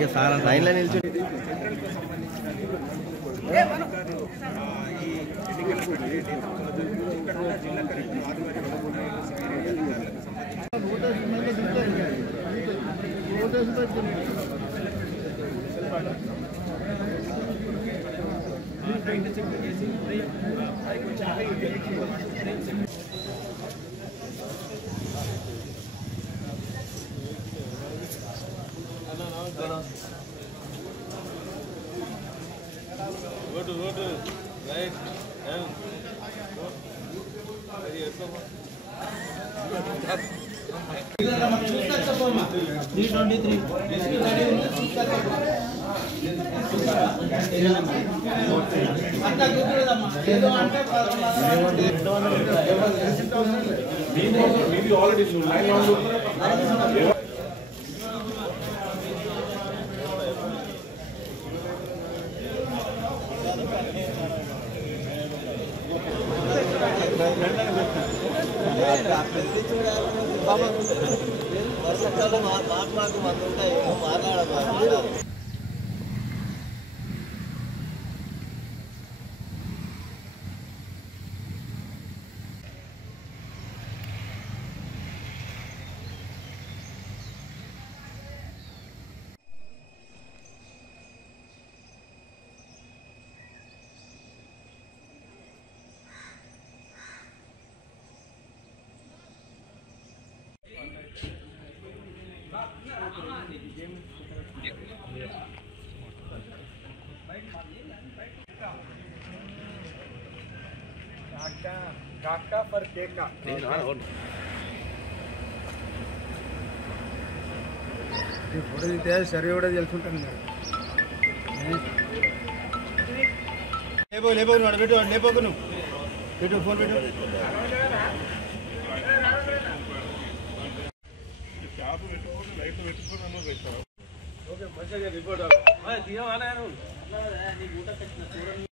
ये सारा लाइन ला निल्चो Go to right and go. Very good. 323. వర్షాకాలం మాట్లాడు ఉంటాయి మాట్లాడాలి काका पर केका फोटो दिते सर्वे కూడా తెలుసుంటాను లేబో నడు లేబోకు నువ్వు పెట్టు ఫోన్ పెట్టు క్యాప్ పెట్టుకోండి లైట్ పెట్టుకోండి అన్న పెట్టా ఓకే మంచిగా రిపోర్ట్ ఓయ్ తీయో ఆనారు నీ బూట పెట్టిన చూడండి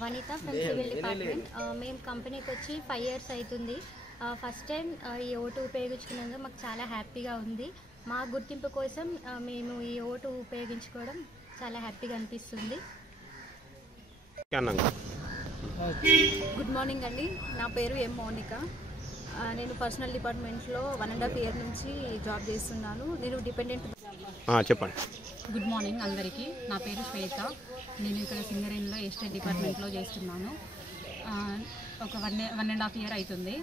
వనిత ఫ్రమ్ సివిల్ డిపార్ట్మెంట్ మేము కంపెనీకి వచ్చి 5 ఇయర్స్ అవుతుంది. ఫస్ట్ టైం ఈ ఓటు ఉపయోగించుకున్నందుకు మాకు చాలా హ్యాపీగా ఉంది. మా గుర్తింపు కోసం మేము ఈ ఓటు ఉపయోగించుకోవడం చాలా హ్యాపీగా అనిపిస్తుంది. గుడ్ మార్నింగ్ అండి, నా పేరు ఎం మౌనిక. నేను పర్సనల్ డిపార్ట్మెంట్లో 1.5 ఇయర్ నుంచి జాబ్ చేస్తున్నాను. నేను డిపెండెంట్. చెప్పండి. గుడ్ మార్నింగ్ అందరికీ, నా పేరు శ్వేత. నేను ఇక్కడ సింగరేణిలో ఎస్టేట్ డిపార్ట్మెంట్లో చేస్తున్నాను. ఒక 1.5 ఇయర్ అవుతుంది.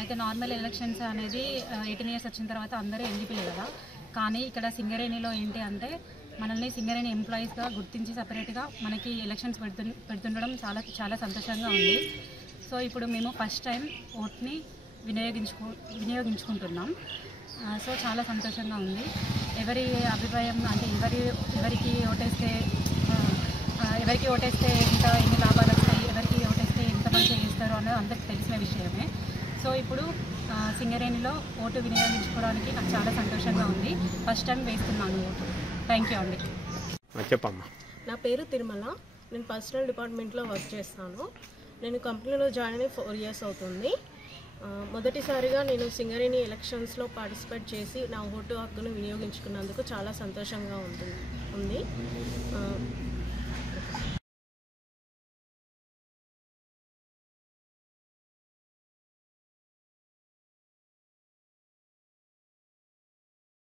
అయితే నార్మల్ ఎలక్షన్స్ అనేది 18 ఇయర్స్ వచ్చిన తర్వాత అందరూ ఎలిజిబుల్ కదా. కానీ ఇక్కడ సింగరేణిలో ఏంటి అంటే మనల్ని సింగరేణి ఎంప్లాయీస్గా గుర్తించి సపరేట్గా మనకి ఎలక్షన్స్ పెడుతుండడం చాలా చాలా సంతోషంగా ఉంది. సో ఇప్పుడు మేము ఫస్ట్ టైం ఓట్ని వినియోగించుకుంటున్నాం. సో చాలా సంతోషంగా ఉంది. ఎవరి అభిప్రాయం అంటే ఎవరికి ఓటేస్తే ఎన్ని లాభాలు వస్తాయి, ఎవరికి ఓటేస్తే ఎంత మంచిగా చేస్తారు అనేది అందరికి తెలిసిన విషయమే. సో ఇప్పుడు సింగరేణిలో ఓటు వినియోగించుకోవడానికి నాకు చాలా సంతోషంగా ఉంది. ఫస్ట్ టైం వేస్తున్నాను ఓటు. థ్యాంక్ యూ అండి. చెప్పమ్మా. నా పేరు తిరుమల. నేను పర్సనల్ డిపార్ట్మెంట్లో వర్క్ చేస్తాను. నేను కంపెనీలో జాయిన్ అయ్యి 4 ఇయర్స్ అవుతుంది. మొదటిసారిగా నేను సింగరేణి ఎలక్షన్స్లో పార్టిసిపేట్ చేసి నా ఓటు హక్కును వినియోగించుకున్నందుకు చాలా సంతోషంగా ఉంది.